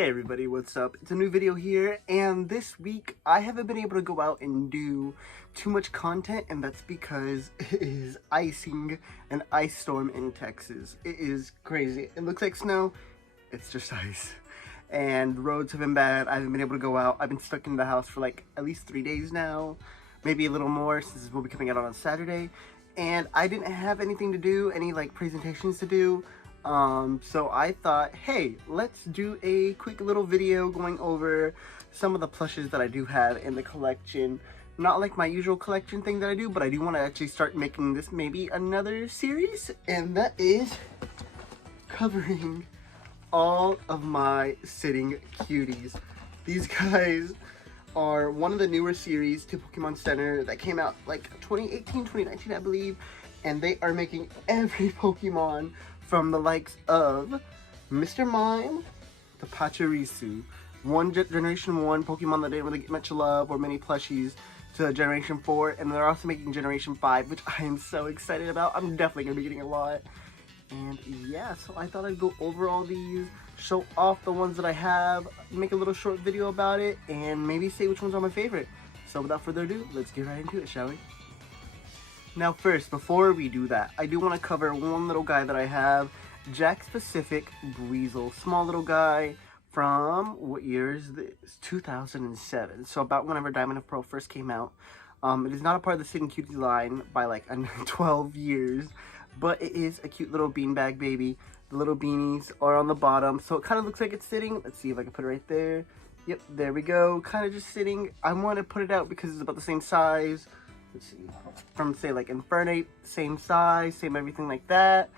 Hey everybody, what's up? It's a new video here, and this week I haven't been able to go out and do too much content, and that's because it is icing an ice storm in Texas. It is crazy. It looks like snow, it's just ice. And the roads have been bad. I haven't been able to go out. I've been stuck in the house for like at least 3 days now, maybe a little more since this will be coming out on Saturday. And I didn't have anything to do, any like presentations to do. So I thought, hey, let's do a quick little video going over some of the plushes that I do have in the collection. Not like my usual collection thing that I do, but I do want to actually start making this maybe another series, and that is covering all of my sitting cuties. These guys are one of the newer series to Pokemon Center that came out like 2018, 2019, I believe, and they are making every Pokemon from the likes of Mr. Mime to Pachirisu, Generation 1 Pokemon that didn't really get much love or many plushies, to Generation 4, and they're also making Generation 5, which I am so excited about. I'm definitely going to be getting a lot. And yeah, so I thought I'd go over all these, show off the ones that I have, make a little short video about it, and maybe say which ones are my favorite. So without further ado, let's get right into it, shall we? Now first, before we do that, I do want to cover one little guy that I have, Jack Specific Breezel. Small little guy from, what year is this? 2007. So about whenever Diamond and Pearl first came out. It is not a part of the Sitting Cuties line by like 12 years, but it is a cute little beanbag baby. The little beanies are on the bottom, so it kind of looks like it's sitting. Let's see if I can put it right there. Yep, there we go. Kind of just sitting. I want to put it out because it's about the same size. Let's see, from say like Infernape, same size, same everything like that.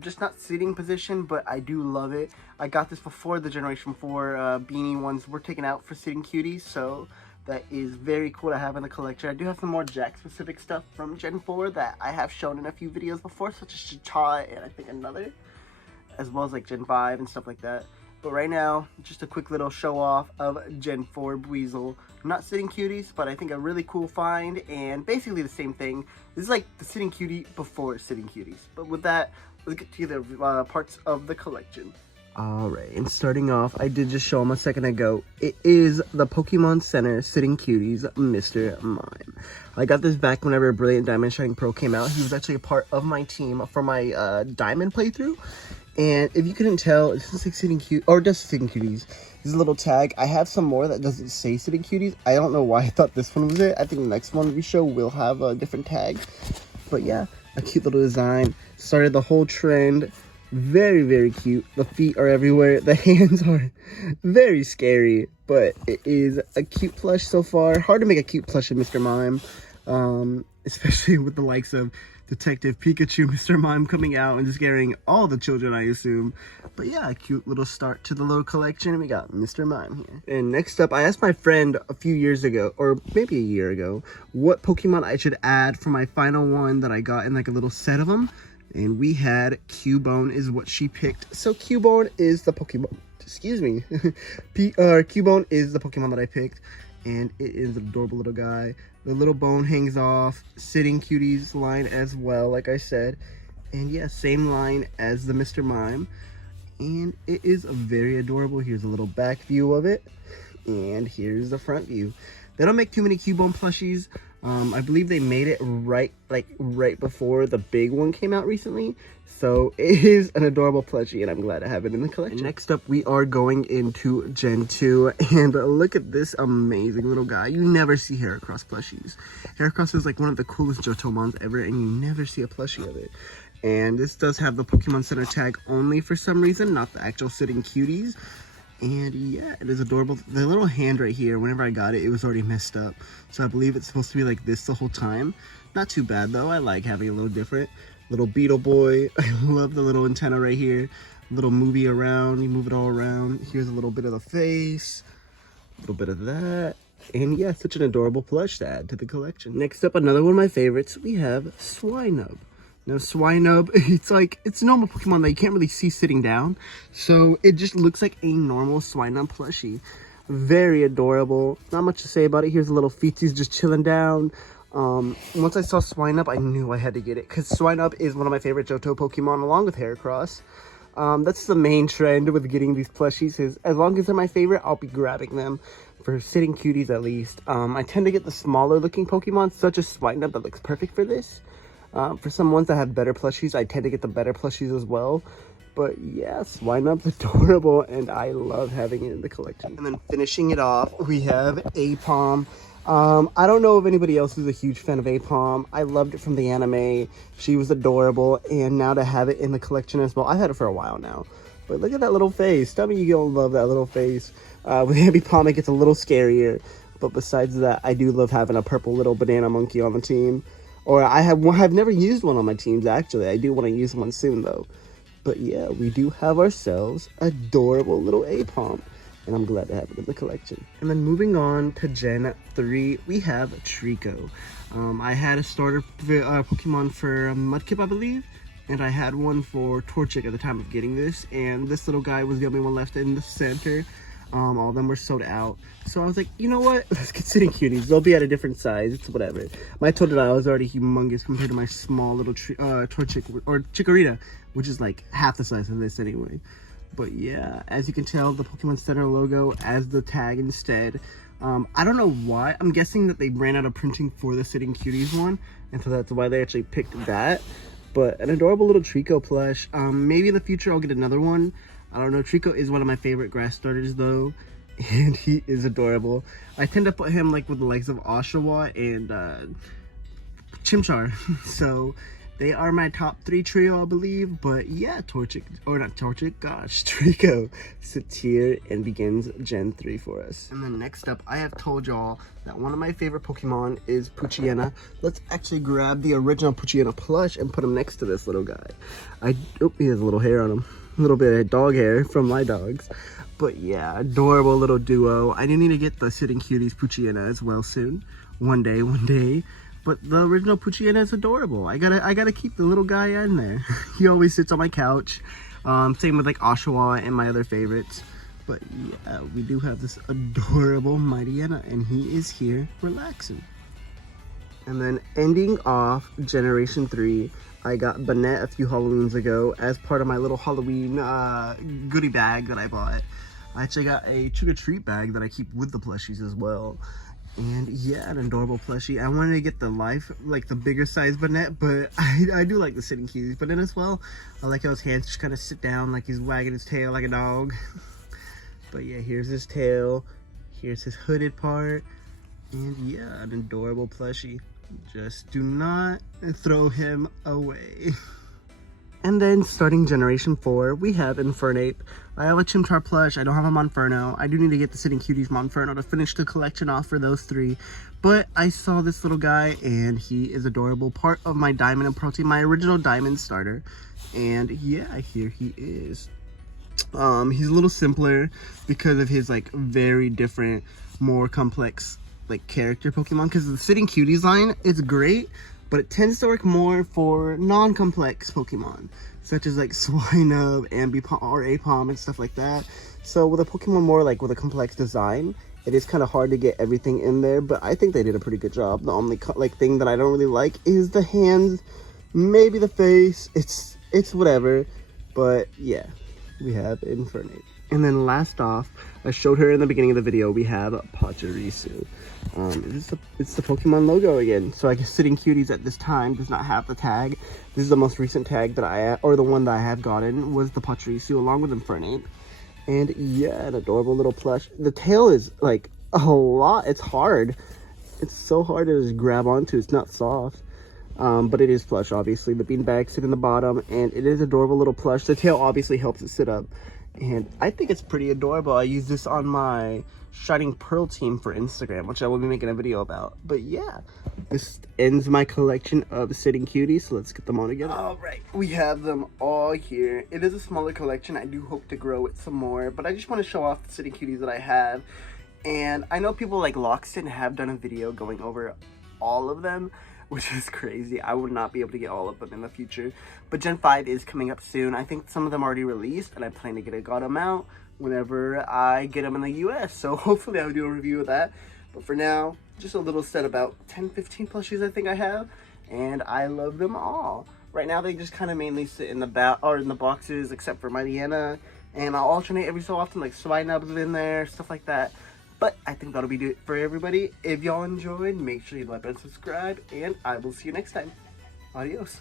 Just not sitting position, but I do love it. I got this before the Generation 4 beanie ones were taken out for Sitting Cuties, so that is very cool to have in the collection. I do have some more Jack specific stuff from Gen 4 that I have shown in a few videos before, such as Chita and I think another, as well as like Gen 5 and stuff like that. But right now, just a quick little show off of Gen 4 Breezel. Not Sitting Cuties, but I think a really cool find, and basically the same thing. This is like the Sitting Cutie before Sitting Cuties. But with that, let's get to the parts of the collection. Alright, and starting off, I did just show them a second ago. It is the Pokemon Center Sitting Cuties, Mr. Mime. I got this back whenever Brilliant Diamond Shining Pearl came out. He was actually a part of my team for my Diamond playthrough. And if you couldn't tell, it's just like Sitting Cuties, or just Sitting Cuties. This is a little tag. I have some more that doesn't say Sitting Cuties. I don't know why I thought this one was it. I think the next one we show will have a different tag. But yeah, a cute little design. Started the whole trend. Very, very cute. The feet are everywhere. The hands are very scary. But it is a cute plush so far. Hard to make a cute plush of Mr. Mime. Especially with the likes of Detective Pikachu, Mr. Mime coming out and scaring all the children, I assume. But yeah, a cute little start to the little collection. We got Mr. Mime here. And next up, I asked my friend a few years ago, or maybe a year ago, what Pokemon I should add for my final one that I got in like a little set of them. And we had Cubone is what she picked. So Cubone is the Pokemon, excuse me. Cubone is the Pokemon that I picked. And it is an adorable little guy. The little bone hangs off. Sitting Cuties line as well, like I said. And yeah, same line as the Mr. Mime. And it is very adorable. Here's a little back view of it. And here's the front view. They don't make too many Cubone plushies. I believe they made it right before the big one came out recently. So it is an adorable plushie, and I'm glad to have it in the collection. And next up, we are going into Gen 2, and look at this amazing little guy. You never see Heracross plushies. Heracross is like one of the coolest Johtomons ever, and you never see a plushie of it. And this does have the Pokemon Center tag only for some reason, not the actual Sitting Cuties. And yeah, it is adorable. The little hand right here, whenever I got it, it was already messed up. So I believe it's supposed to be like this the whole time. Not too bad though. I like having a little different. Little Beetle Boy. I love the little antenna right here. Little movie around. You move it all around. Here's a little bit of the face. A little bit of that. And yeah, such an adorable plush to add to the collection. Next up, another one of my favorites. We have Swinub. Now, Swinub, it's a normal Pokemon that you can't really see sitting down. So it just looks like a normal Swinub plushie. Very adorable. Not much to say about it. Here's a little feeties just chilling down. Once I saw Swinub, I knew I had to get it, because Swinub is one of my favorite Johto Pokemon along with Heracross. That's the main trend with getting these plushies, is as long as they're my favorite, I'll be grabbing them. For sitting cuties at least. I tend to get the smaller looking Pokemon, such as Swinub, that looks perfect for this. For some ones that have better plushies, I tend to get the better plushies as well. But yeah, Swinub's adorable, and I love having it in the collection. And then finishing it off, we have Apom. I don't know if anybody else is a huge fan of Apom. I loved it from the anime. She was adorable, and now to have it in the collection as well. I've had it for a while now. But look at that little face. Tell me you don't love that little face. With Apom, it gets a little scarier. But besides that, I do love having a purple little banana monkey on the team. Or I've never used one on my teams, actually. I do want to use one soon, though. But yeah, we do have ourselves adorable little Apom. And I'm glad to have it in the collection. And then moving on to Gen 3, we have Trico. I had a starter Pokemon for Mudkip, I believe. And I had one for Torchic at the time of getting this. And this little guy was the only one left in the center. All of them were sold out. So I was like, you know what? Let's get sitting cuties. They'll be at a different size. It's whatever. My Totodile was already humongous compared to my small little Torchic or Chikorita, which is like half the size of this anyway. But yeah, as you can tell, the Pokemon Center logo as the tag instead. I don't know why. I'm guessing that they ran out of printing for the Sitting Cuties one, and so that's why they actually picked that. But an adorable little Trico plush. Maybe in the future I'll get another one. I don't know. Trico is one of my favorite grass starters though, and he is adorable. I tend to put him like with the legs of Oshawa and Chimchar. So they are my top 3 trio, I believe. But yeah, Torchic, or not Torchic, gosh, Trico sits here and begins Gen 3 for us. And then next up, I have told y'all that one of my favorite Pokemon is Poochyena. Let's actually grab the original Poochyena plush and put him next to this little guy. Oh, he has a little hair on him. A little bit of dog hair from my dogs. But yeah, adorable little duo. I do need to get the Sitting Cuties Poochyena as well soon. One day. But the original Poochyena is adorable. I gotta keep the little guy in there. He always sits on my couch. Same with like Oshawa and my other favorites. But yeah, we do have this adorable Mightyena, and he is here relaxing. And then ending off Generation 3, I got Banette a few Halloweens ago as part of my little Halloween goodie bag that I bought. I actually got a trick-or-treat bag that I keep with the plushies as well. And yeah, an adorable plushie. I wanted to get the like the bigger size Banette, but I do like the Sitting Cuties Banette as well. I like how his hands just kind of sit down like he's wagging his tail like a dog. But yeah, here's his tail. Here's his hooded part. And yeah, an adorable plushie. Just do not throw him away. And then starting Generation 4, we have Infernape. I have a Chimchar plush. I don't have a Monferno. I do need to get the Sitting Cuties Monferno to finish the collection off for those 3. But I saw this little guy, and he is adorable. Part of my Diamond and Pearl team, my original Diamond starter. And yeah, here he is. He's a little simpler because of his like very different, more complex like character Pokemon, because the Sitting Cuties line is great, but it tends to work more for non-complex Pokemon, such as like Swinub, Ambipom, or Apom and stuff like that. So with a Pokemon more like with a complex design, it is kind of hard to get everything in there, but I think they did a pretty good job. The only like thing that I don't really like is the hands, maybe the face. It's whatever, but yeah, we have Infernape. And then last off, I showed her in the beginning of the video, we have Pachirisu. It's the Pokemon logo again. So I guess Sitting Cuties at this time does not have the tag. This is the most recent tag that or the one that I have gotten, was the Pachirisu along with Infernape. And yeah, an adorable little plush. The tail is like a lot. It's hard. It's so hard to just grab onto. It's not soft. But it is plush, obviously. The beanbags sit in the bottom, and it is adorable little plush. The tail obviously helps it sit up. And I think it's pretty adorable. I use this on my Shining Pearl team for Instagram, which I will be making a video about. But yeah, this ends my collection of Sitting Cuties, so let's get them all together. Alright, we have them all here. It is a smaller collection. I do hope to grow it some more, but I just want to show off the Sitting Cuties that I have. And I know people like Loxton have done a video going over all of them, which is crazy. I would not be able to get all of them in the future. But Gen 5 is coming up soon. I think some of them already released, and I plan to get a god amount whenever I get them in the US. So hopefully I'll do a review of that. But for now, just a little set, about 10-15 plushies I think I have. And I love them all. Right now they just kind of mainly sit in the boxes, except for Mariana, and I'll alternate every so often, like Swinub's in there, stuff like that. But I think that'll be it for everybody. If y'all enjoyed, make sure you like and subscribe, and I will see you next time. Adios.